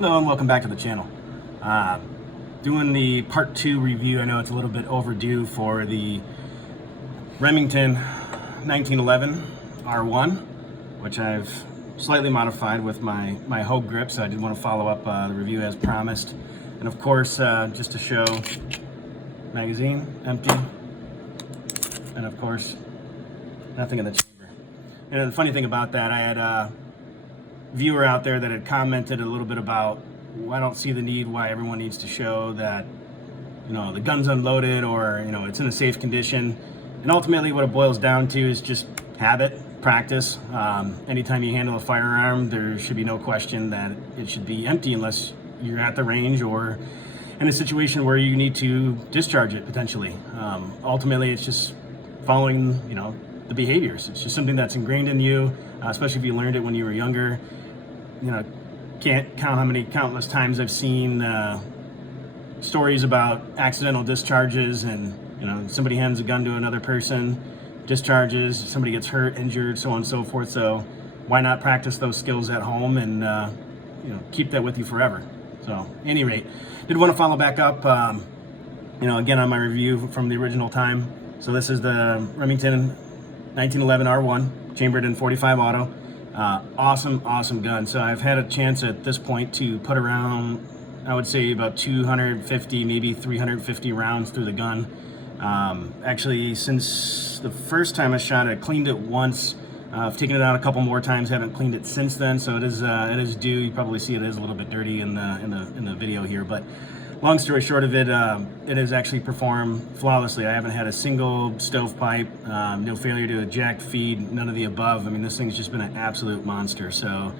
Hello and welcome back to the channel. Doing the part 2 review. I know it's a little bit overdue for the Remington 1911 R1, which I've slightly modified with my Hogue grip, so I did want to follow up the review as promised. And of course, just to show, magazine empty, and of course nothing in the chamber. And the funny thing about that, I had viewer out there that had commented a little bit about, well, I don't see the need why everyone needs to show that, you know, the gun's unloaded or, you know, it's in a safe condition. And ultimately what it boils down to is just habit, practice. Anytime you handle a firearm, there should be no question that it should be empty unless you're at the range or in a situation where you need to discharge it potentially. Ultimately, it's just following, you know, the behaviors. It's just something that's ingrained in you, especially if you learned it when you were younger. You know, can't count how many countless times I've seen stories about accidental discharges, and you know, somebody hands a gun to another person, discharges, somebody gets hurt, injured, so on and so forth. So why not practice those skills at home and you know, keep that with you forever? So at any rate, did want to follow back up, you know, again on my review from the original time. So this is the Remington 1911 R1, chambered in .45 auto. Awesome gun. So I've had a chance at this point to put around, I would say, about 250, maybe 350 rounds through the gun. Actually, since the first time I shot it, I cleaned it once. I've taken it out a couple more times, haven't cleaned it since then, so it is due. You probably see it is a little bit dirty in the video here, but long story short of it, it has actually performed flawlessly. I haven't had a single stovepipe, no failure to eject, feed, none of the above. I mean, this thing's just been an absolute monster. So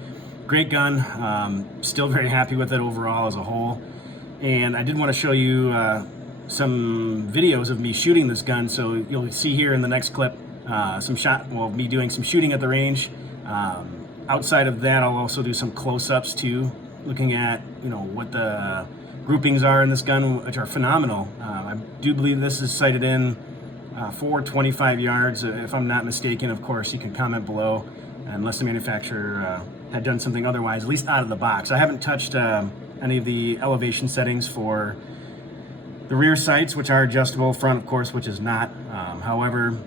great gun. Still very happy with it overall as a whole. And I did want to show you some videos of me shooting this gun. So you'll see here in the next clip me doing some shooting at the range. Outside of that, I'll also do some close-ups too, looking at, you know, what the groupings are in this gun, which are phenomenal. I do believe this is sighted in 425 yards, if I'm not mistaken. Of course, you can comment below, unless the manufacturer had done something otherwise, at least out of the box. I haven't touched any of the elevation settings for the rear sights, which are adjustable, front, of course, which is not. However,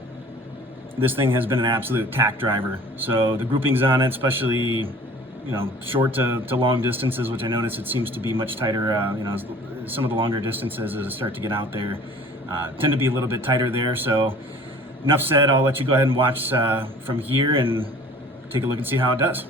this thing has been an absolute tack driver. So the groupings on it, especially, you know, short to long distances, which I notice it seems to be much tighter, you know, some of the longer distances as I start to get out there tend to be a little bit tighter there. So enough said, I'll let you go ahead and watch from here and take a look and see how it does.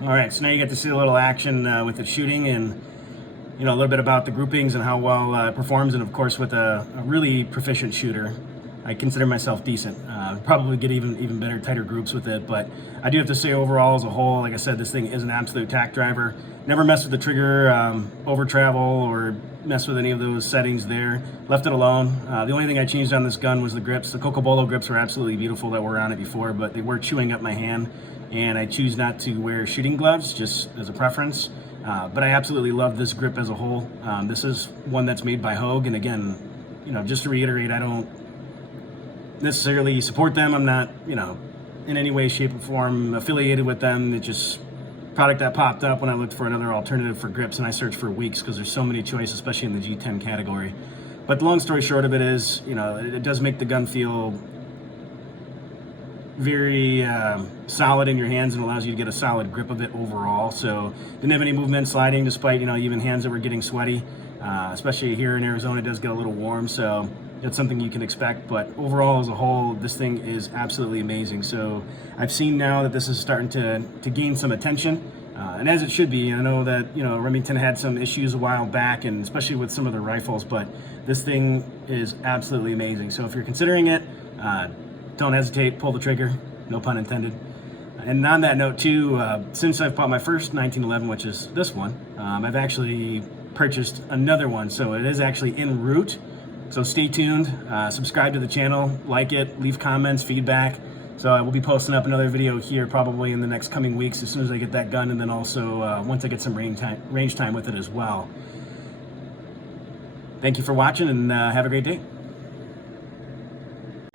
All right, so now you get to see a little action with the shooting, and you know, a little bit about the groupings and how well it performs. And of course, with a really proficient shooter, I consider myself decent. Probably get even better, tighter groups with it. But I do have to say, overall, as a whole, like I said, this thing is an absolute tack driver. Never mess with the trigger, over travel, or mess with any of those settings there. Left it alone. The only thing I changed on this gun was the grips. The Cocobolo grips were absolutely beautiful that were on it before, but they were chewing up my hand. And I choose not to wear shooting gloves, just as a preference. But I absolutely love this grip as a whole. This is one that's made by Hogue, and again, you know, just to reiterate, I don't necessarily support them. I'm not, you know, in any way, shape, or form affiliated with them. It's just a product that popped up when I looked for another alternative for grips, and I searched for weeks because there's so many choices, especially in the G10 category. But the long story short of it is, you know, it does make the gun feel very solid in your hands and allows you to get a solid grip of it overall. So didn't have any movement sliding, despite, you know, even hands that were getting sweaty, especially here in Arizona. It does get a little warm, so that's something you can expect. But overall, as a whole, this thing is absolutely amazing. So I've seen now that this is starting to gain some attention, and as it should be. I know that, you know, Remington had some issues a while back, and especially with some of the rifles, but this thing is absolutely amazing. So if you're considering it, don't hesitate, pull the trigger, no pun intended. And on that note too, since I've bought my first 1911, which is this one, I've actually purchased another one, so it is actually en route. So stay tuned, subscribe to the channel, like it, leave comments, feedback. So I will be posting up another video here probably in the next coming weeks as soon as I get that gun, and then also once I get some range time with it as well. Thank you for watching, and have a great day.